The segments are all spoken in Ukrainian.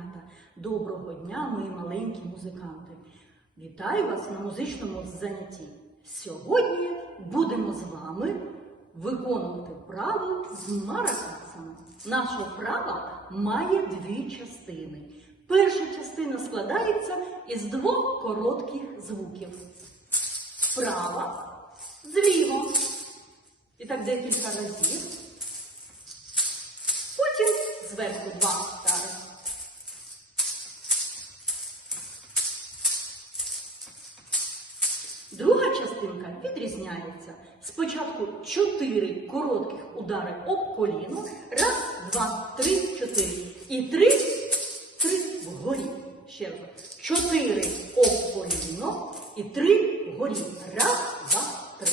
малята! Доброго дня, мої маленькі музиканти! Вітаю вас на музичному занятті. Сьогодні будемо з вами виконувати вправу з маракасами. Наша вправа має дві частини. Перша частина складається із двох коротких звуків. Вправа, зліво. І так декілька разів. Зверху два вдари. Друга частинка відрізняється. Спочатку чотири коротких удари об коліно. Раз, два, три, чотири. І три, три вгорі. Ще раз. Чотири об коліно і три вгорі. Раз, два, три.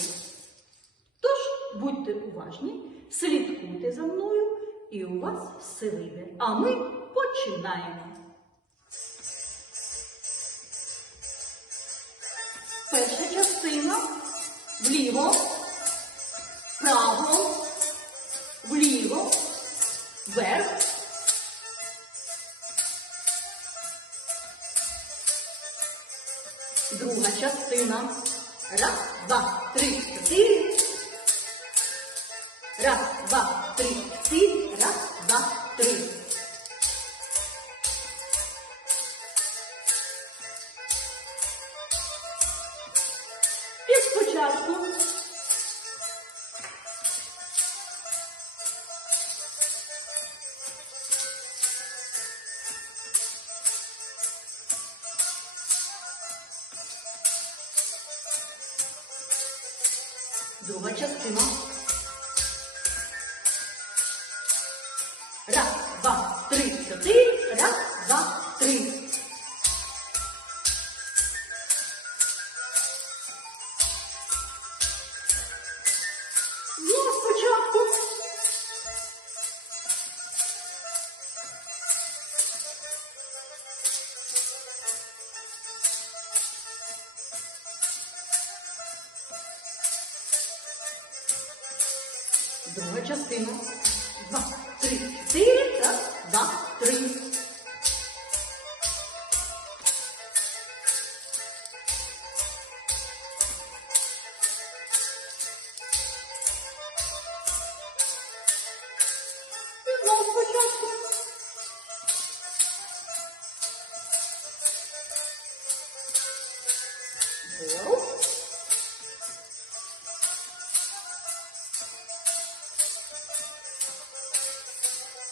Тож будьте уважні, слідкуйте за мною, і у вас все вийде. А ми починаємо. Перша частина вліво, вправо, вліво, вверх. Друга частина. Раз, два, три, чотири. Раз, два, три, чотири. Спочатку. Друга частина. Раз, два, три, чотири. Раз, два, три. Друга частина. Два, три, чотири. Раз, два, три.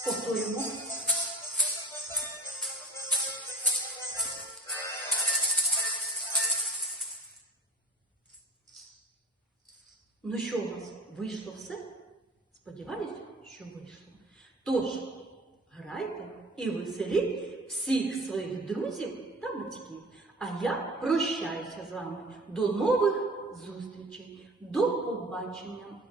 Повторюємо. Ну що у вас вийшло все? Сподіваюсь, що вийшло. Тож, грайте і веселіть всіх своїх друзів та батьків. А я прощаюся з вами. До нових зустрічей. До побачення!